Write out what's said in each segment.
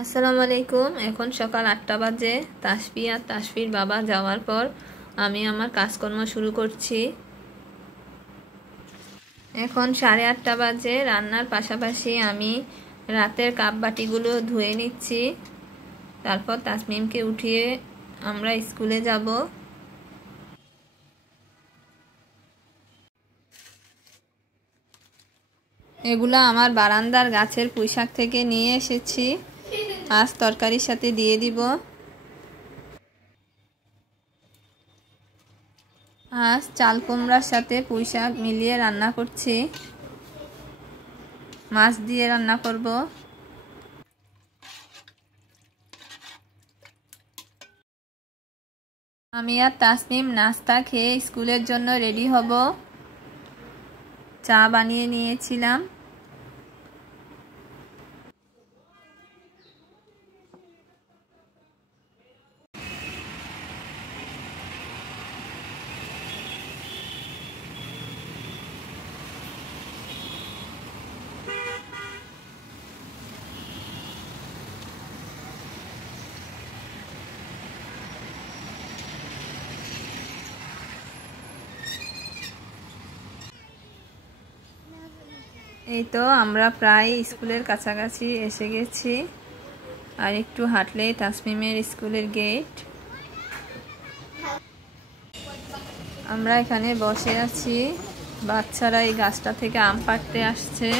আসসালামু আলাইকুম। এখন সকাল ৮টা বাজে। তাসফি আর তাসফির বাবা যাওয়ার পর আমি আমার কাজকর্ম শুরু করছি। এখন 8:30 বাজে। রান্নার পাশাপাশি আমি রাতের কাপ বাটিগুলো ধুয়ে নিচ্ছি। তারপর তাসমিমকে উঠিয়ে আমরা স্কুলে যাব। এগুলো আমার বারান্দার গাছের পুঁইশাক থেকে নিয়ে এসেছি, আজ তরকারির সাথে দিয়ে দিব। আজ চাল কুমড়ার সাথে পুঁইশাক মিলিয়ে রান্না করছি, মাছ দিয়ে রান্না করব। আমি আর তাসমিম নাস্তা খেয়ে স্কুলের জন্য রেডি হব। চা বানিয়ে নিয়েছিলাম। এই তো আমরা প্রায় স্কুলের কাছাকাছি এসে গেছি, আর একটু হাঁটলেই তাসমিমের স্কুলের গেট। আমরা এখানে বসে আছি, বাচ্চারা এই গাছটা থেকে আম পাড়তে আসছে।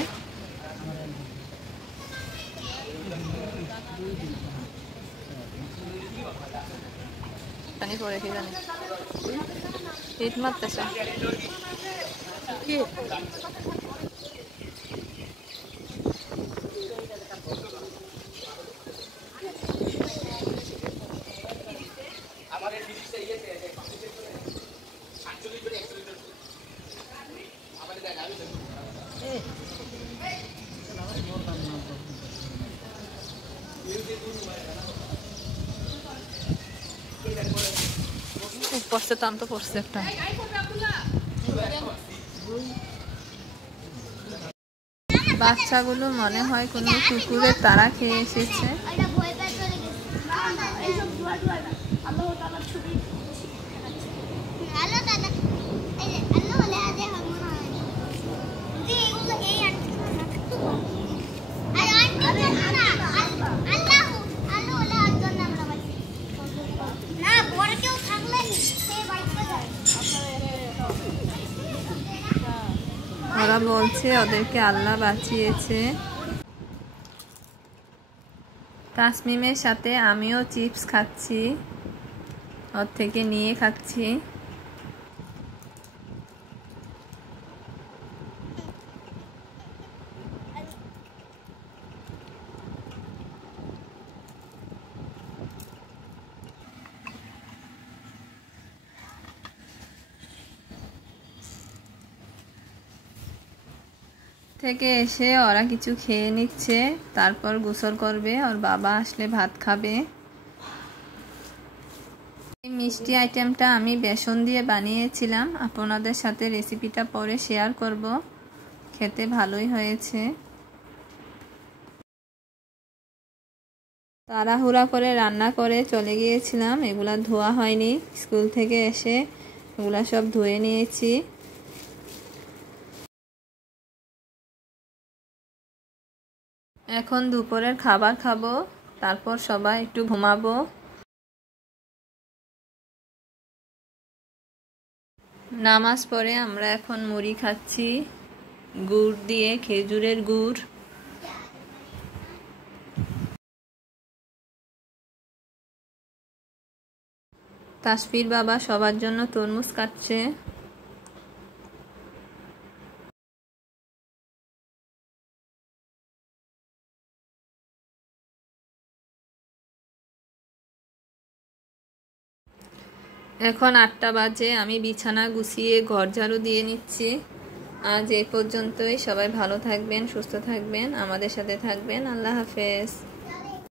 পরে কি জানি হিট মারতেছে। পড়ছে তো, আম তো পড়ছে একটা। বাচ্চাগুলো মনে হয় কোনো কুকুরের তাড়া খেয়ে এসেছে। ওরা বলছে ওদেরকে আল্লাহ বাঁচিয়েছে। তাসমিমের সাথে আমিও চিপস খাচ্ছি, ওর থেকে নিয়ে খাচ্ছি। থেকে এসে ওরা কিছু খেয়ে নিচ্ছে, তারপর গোসল করবে, ওর বাবা আসলে ভাত খাবে। এই মিষ্টি আইটেমটা আমি বেসন দিয়ে বানিয়েছিলাম, আপনাদের সাথে রেসিপিটা পরে শেয়ার করব। খেতে ভালোই হয়েছে। তাড়াহুড়া করে রান্না করে চলে গিয়েছিলাম, এগুলা ধোয়া হয়নি। স্কুল থেকে এসে এগুলা সব ধুয়ে নিয়েছি। এখন দুপুরের খাবার খাবো, তারপর সবাই একটু ঘুমাবো। নামাজ পড়ে আমরা এখন মুড়ি খাচ্ছি, গুড় দিয়ে, খেজুরের গুড়। তাসফির বাবা সবার জন্য তরমুজ কাটছে। এখন 8টা বাজে। আমি বিছানা গুছিয়ে ঘর ঝাড়ু দিয়ে নিচ্ছি। আজ এই পর্যন্তই। সবাই ভালো থাকবেন, সুস্থ থাকবেন, আমাদের সাথে থাকবেন। আল্লাহ হাফেজ।